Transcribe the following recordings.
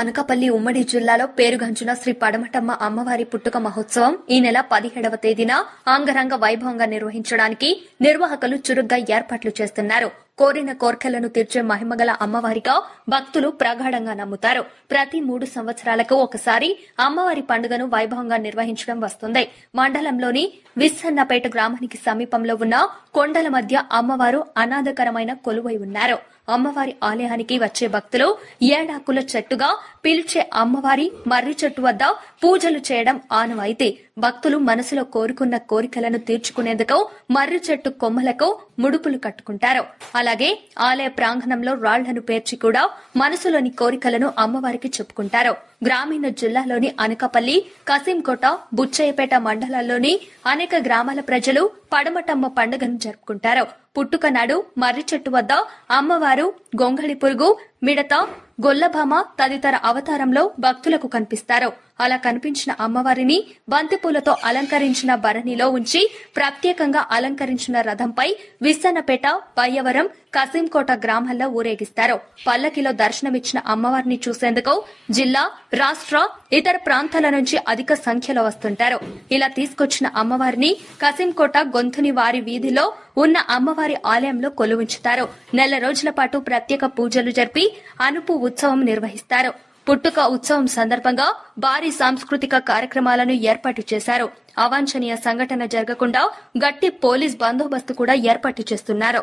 అనకాపల్లి ఉమ్మడి జిల్లాలో పేరుగంచిన శ్రీ పడమటమ్మ అమ్మవారి పుట్టుక మహోత్సవం ఈ నెల 17వ తేదీన అంగరంగ వైభవంగా నిర్వహించడానికి నిర్వాహకులు చురుగ్గా ఏర్పాట్లు చేస్తున్నారు. కోరిన కోర్కెలను తీర్చే మహిమగల అమ్మవారిగా భక్తులు ప్రగాఢంగా నమ్ముతారు. ప్రతి 3 సంవత్సరాలకు ఒకసారి అమ్మవారి పండుగను వైభవంగా నిర్వహించడం వస్తుంది. మండలంలోని విస్సన్నపేట గ్రామానికి సమీపంలో ఉన్న కొండల మధ్య అమ్మవారు అనాథకరమైన కొలువై ఉన్నారు. అమ్మవారి ఆలయానికి వచ్చే భక్తులు ఏడాకుల చెట్టుగా పిలిచే అమ్మవారి మర్రి చెట్టు వద్ద పూజలు చేయడం ఆనవాయితీ. భక్తులు మనసులో కోరుకున్న కోరికలను తీర్చుకునేందుకు మర్రి చెట్టు కొమ్మలకు ముడుపులు కట్టుకుంటారు. అలాగే ఆలయ ప్రాంగణంలో రాళ్లను పేర్చి కూడా మనసులోని కోరికలను అమ్మవారికి చెప్పుకుంటారు. గ్రామీణ జిల్లాలోని అనకాపల్లి, కసింకోట, బుచ్చయ్యపేట మండలాల్లోని అనేక గ్రామాల ప్రజలు పడమటమ్మ పండుగను జరుపుకుంటారు. పుట్టుక నాడు మర్రి చెట్టు వద్ద అమ్మవారు గొంగళి పురుగు, మిడత, గొల్లభామ తదితర అవతారంలో భక్తులకు కనిపిస్తారు. అలా కనిపించిన అమ్మవారిని బంతిపూలతో అలంకరించిన భరణిలో ఉంచి ప్రత్యేకంగా అలంకరించిన రథంపై విస్సన్నపేట, పయ్యవరం, కసింకోట గ్రామాల్లో ఊరేగిస్తారు. పల్లకిలో దర్శనమిచ్చిన అమ్మవారిని చూసేందుకు జిల్లా, రాష్ట్ర, ఇతర ప్రాంతాల నుంచి అధిక సంఖ్యలో వస్తుంటారు. ఇలా తీసుకొచ్చిన అమ్మవారిని కసింకోట గొంతుని వారి వీధిలో ఉన్న అమ్మవారి ఆలయంలో కొలువుంచుతారు. నెల రోజుల పాటు ప్రత్యేక పూజలు జరిపి అనుపు ఉత్సవం నిర్వహిస్తారు. పుట్టుక ఉత్సవం సందర్భంగా భారీ సాంస్కృతిక కార్యక్రమాలను ఏర్పాటు చేశారు. అవాంఛనీయ సంఘటన జరగకుండా గట్టి పోలీస్ బందోబస్తు కూడా ఏర్పాటు చేస్తున్నారు.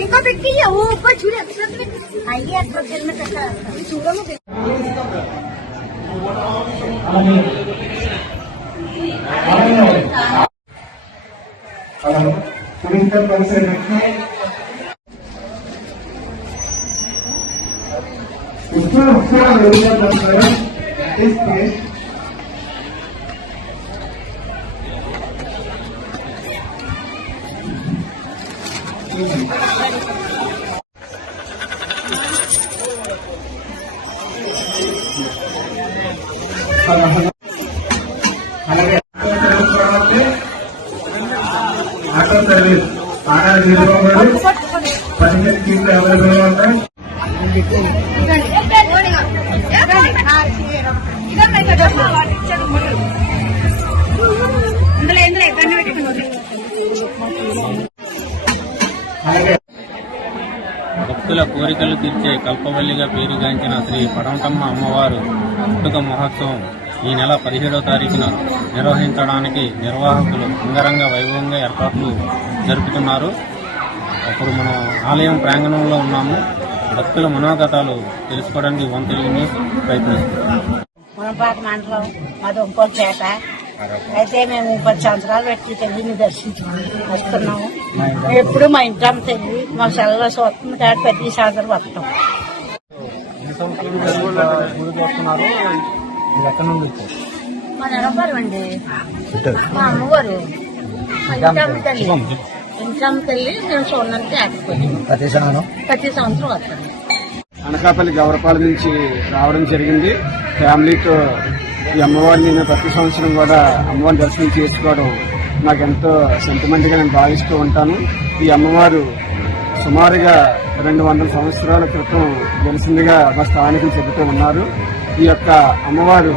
ఇంకా పెట్టి చూడ అయ్యే చూడము ఆటో సర్వీస్ పదిహేను సీట్లు అవైలబుల్ ఉంటాయి. భక్తుల కోరికలు తీర్చే కల్పవల్లిగా పేరుగాంచిన శ్రీ పడమటమ్మ అమ్మవారు పుట్టుక మహోత్సవం ఈ నెల 17వ తారీఖున నిర్వహించడానికి నిర్వాహకులు అంగరంగ వైభవంగా ఏర్పాట్లు జరుపుతున్నారు. అప్పుడు మనం ఆలయం ప్రాంగణంలో ఉన్నాము. భక్తుల మనోగతాలు తెలుసుకోవడానికి వంతెలు న్యూస్ ప్రయత్నిస్తున్నాం. మునపాక మండలం మాది ఒంగోలుపేట. అయితే మేము 10 సంవత్సరాలు పెట్టి తల్లిని దర్శించుకుని వస్తున్నాము. ఎప్పుడు మా ఇంటమ్మ తల్లి మా సెలవు వస్తుంది కాబట్టి ప్రతి సంవత్సరం వస్తాం. మా నడపారు అండి, మా అమ్మవారు, మా ఇంటమ్మ తల్లి మేము చూడడానికి ఆగిపోయాము. ప్రతి సంవత్సరం వస్తాం. అనకాపల్లి గౌరపాల నుంచి రావడం జరిగింది. ఫ్యామిలీతో ఈ అమ్మవారిని నేను ప్రతి సంవత్సరం కూడా అమ్మవారిని దర్శనం చేసుకోవడం నాకు ఎంతో సెంటిమెంట్ గా నేను భావిస్తూ ఉంటాను. ఈ అమ్మవారు సుమారుగా 200 సంవత్సరాల క్రితం వెలిసిందిగా మా స్థానికులు చెబుతూ ఉన్నారు. ఈ యొక్క అమ్మవారి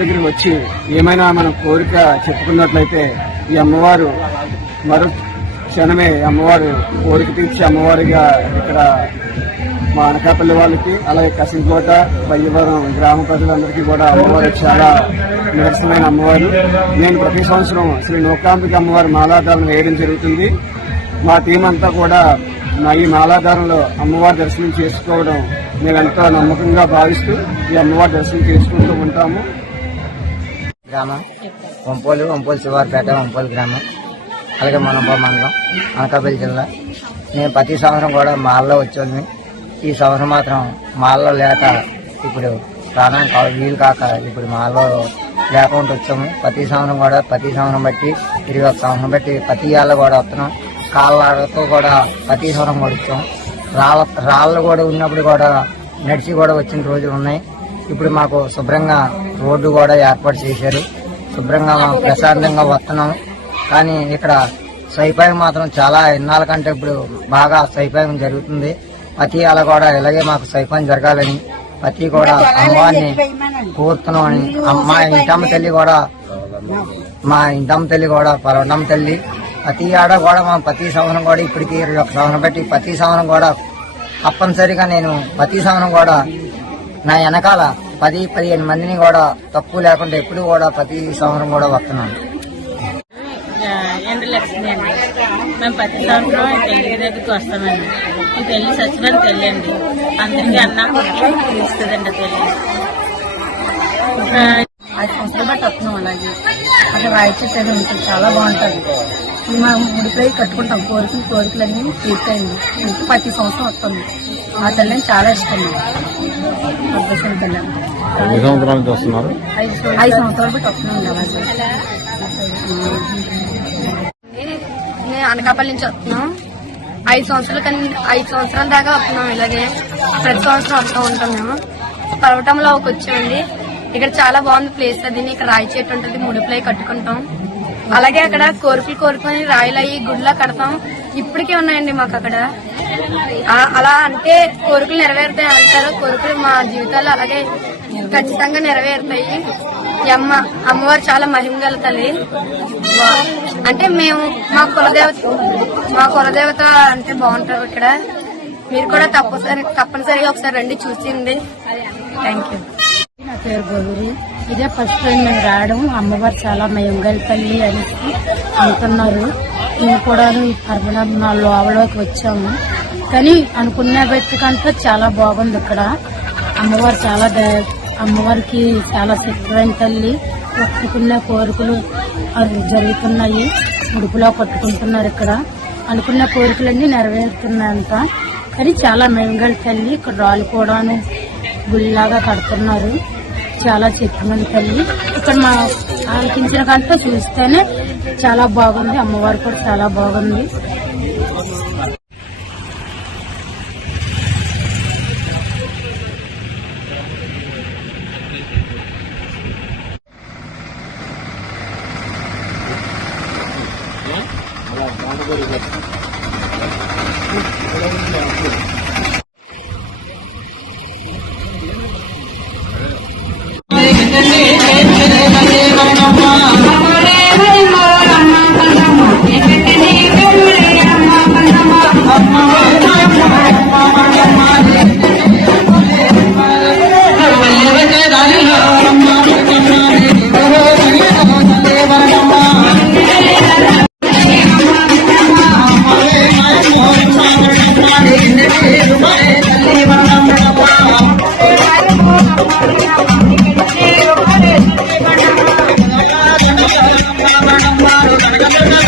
దగ్గరికి వచ్చి ఏమైనా మనం కోరిక చెప్పుకున్నట్లయితే ఈ అమ్మవారు మరో క్షణమే అమ్మవారు కోరిక తీర్చి అమ్మవారిగా ఇక్కడ మా అనకాపల్లి వాళ్ళకి, అలాగే కసింకోట, బయ్యవరం గ్రామ ప్రజలందరికీ కూడా అమ్మవారు చాలా నిదర్శనమైన అమ్మవారు. నేను ప్రతి సంవత్సరం శ్రీ నూకాంబిక అమ్మవారి మాలాధారణ వేయడం జరుగుతుంది. మా టీం అంతా కూడా ఈ మాలాధారంలో అమ్మవారి దర్శనం చేసుకోవడం మేము ఎంతో నమ్మకంగా భావిస్తూ ఈ అమ్మవారి దర్శనం చేసుకుంటూ ఉంటాము. గ్రామం వంపోలు శివారిపేట వంపోలు గ్రామం, అలాగే మనపా మండలం, అనకాపల్లి జిల్లా. నేను ప్రతి సంవత్సరం కూడా మాల్లో వచ్చేవాళ్ళని. ఈ సంవత్సరం మాత్రం మాల్లో లేక ఇప్పుడు ప్రాణం వీలు కాక ఇప్పుడు మాల్లో లేకుండా వచ్చాము. ప్రతి సంవత్సరం బట్టి 21 సంవత్సరం బట్టి ప్రతి ఏళ్ళ కూడా వస్తున్నాం. కాళ్ళతో కూడా ప్రతి సంవత్సరం కొడుతాం. రాళ్ళు కూడా ఉన్నప్పుడు కూడా నడిచి కూడా వచ్చిన రోజులు ఉన్నాయి. ఇప్పుడు మాకు శుభ్రంగా రోడ్డు కూడా ఏర్పాటు చేశారు. శుభ్రంగా ప్రశాంతంగా వస్తున్నాం. కానీ ఇక్కడ సైపాయం మాత్రం చాలా ఇన్నాళ్ళ కంటే ఇప్పుడు బాగా సైపాయం జరుగుతుంది. ప్రతి అలా కూడా ఇలాగే మాకు సైపాయం జరగాలని ప్రతి కూడా అమ్మవారిని కోరుతున్నామని. మా ఇంటమ్మ తల్లి కూడా పరవటమ్మ తల్లి ప్రతి ఆడ కూడా మా ప్రతి సంవత్సరం కూడా ఇప్పటికి 21 సంవత్సరం పెట్టి ప్రతి సంవత్సరం కూడా తప్పనిసరిగా నేను ప్రతి సంవత్సరం కూడా నా వెనకాల 10-15 మందిని కూడా తక్కువ లేకుండా ఎప్పుడు కూడా ప్రతి సంవత్సరం కూడా వస్తున్నాను. లక్ష్మి అండి. మేము ప్రతి సంవత్సరం పెళ్లి దగ్గరికి వస్తామండి. ఈ పెళ్లి సచ్చిపోయిన పెళ్లి అండి. అందరికీ అన్నం ఇస్తుందండి పెళ్లి. 5 సంవత్సరాలు బట్టి వస్తున్నాం. అలాగే అక్కడ రాయి చెట్టు అది ఉంటుంది, చాలా బాగుంటుంది. మేము ముడిపోయి కట్టుకుంటాం. కోరికలన్నీ తీర్చాయండి. ఇంటికి ప్రతి సంవత్సరం వస్తుంది. ఆ తల్లిని చాలా ఇష్టం. అదృష్టం తల్లి. 5 సంవత్సరాల నుంచి వస్తున్నారు. 5 సంవత్సరాలు బట్టి వస్తున్నాం. అలాగే నేను అనకాపల్లి నుంచి వస్తున్నాం. 5 సంవత్సరాల దాకా వస్తున్నాం. ఇలాగే ప్రతి సంవత్సరం వస్తూ ఉంటాం. మేము పర్వతంలో వచ్చామండి. ఇక్కడ చాలా బాగుంది ప్లేస్. అది ఇక్కడ రాయి చెట్టు ఉంటుంది, ముడుపులై కట్టుకుంటాం. అలాగే అక్కడ కోరికలు కోరుకొని రాయిలయ్యి గుడిలా కడతాం. ఇప్పటికే ఉన్నాయండి మాకు అక్కడ. అలా అంటే కోరికలు నెరవేరుతాయి అంటారు. కోరికలు మా జీవితాల్లో అలాగే ఖచ్చితంగా నెరవేరుతాయి. అమ్మవారు చాలా మహిమగల తల్లి. అంటే మేము మా కులదేవత అంటే బాగుంటారు ఇక్కడ. మీరు కూడా తప్పనిసరిగా ఒకసారి రండి, చూసింది. Thank you. నా పేరు గౌరీ. ఇదే ఫస్ట్ టైం మేము రావడం. అమ్మవారు చాలా మహిమగల తల్లి అని అంటున్నారు. మేము కూడా పరమనాభ లోపలికి వచ్చాము. కానీ అనుకున్న బట్టి కంటే చాలా బాగుంది ఇక్కడ. అమ్మవారికి చాలా శక్తివైన తల్లి. ఒప్పుకున్న కోరికలు జరుగుతున్నాయి. ముడుపులో పట్టుకుంటున్నారు. ఇక్కడ అనుకున్న కోరికలన్నీ నెరవేరుతున్నాయంట. కానీ చాలా మహిమగల తల్లి. ఇక్కడ రాళ్ళు కూడాను గుళ్ళలాగా కడుతున్నారు. చాలా శక్తిమంది తల్లి. ఇక్కడ మా ఆలకించిన కంటే చూస్తేనే చాలా బాగుంది. అమ్మవారు కూడా చాలా బాగుంది. Thank you.